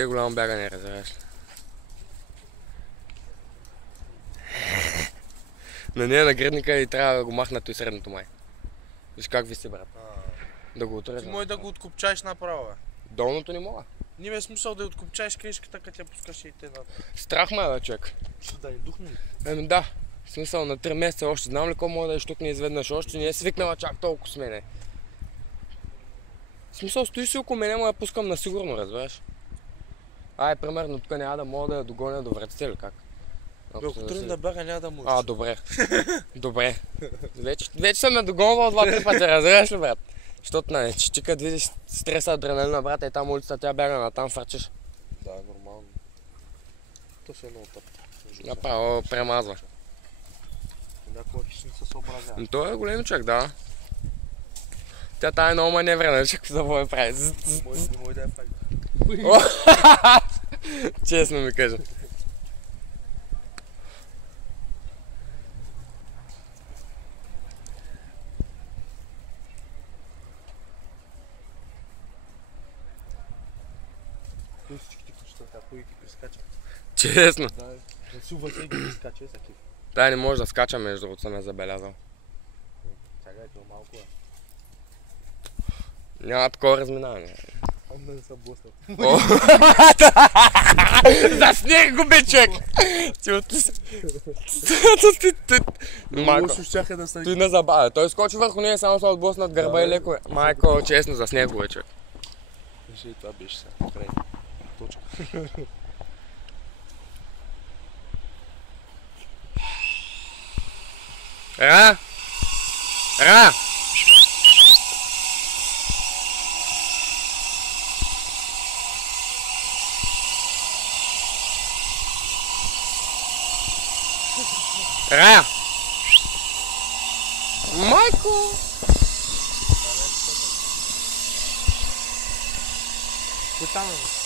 Те голямо бягане, разбираш ли. На нея на гредника и трябва да го махнат и средното май. Виж как виси, брат. Да го отрежа. Ти може да го откопчаеш направо, бе. Долното не мога. Нима е смисъл да я откопчаеш кришката, като я пускаш и те на... Страх ме е, човек. Да ни духне ли? Еми да. В смисъл на 3 месеца още. Знам ли кой може да я штукне изведнъж още. Не е свикнала чак толкова с мене. В смисъл стои си около мене, му я пускам на сигурно, разбираш. Примерно тук няма да мога да я догоня до вратите или как? Ако тръгне да бяга, няма да можеш. Добре. Добре. Вече съм я догонвал 2-3 пъти, разбираш ли, брат? Защото ти като видиш стреса, адреналина, брат, и там улицата, тя бяга натам, фърчиш. Да, нормално. То се е много тъп. Направо премазва. Някаква хищница съобразява. Той е голем човек, да. Тя тая е много маневрена, че какво да прави. Не може да я прави. Честно ми кажа. Всичките кучета така и ги прескачат. Честно. Да, насилва се и ги прескача, всеки. Тая не може да скача, между другото съм я забелязал. Чакай, това малко е. Няма такова разминаване. Да не са блъснат. Заснех го, бе, човек! Лошо щяха да са... Той не забавя. Той скочи върху нея, само се отблъснат гърба и леко. Майко, честно, заснех го, бе, човек. Виж и това беше сега. Край. Точка. Ра! Ра! Ра! Майко! Кой там е?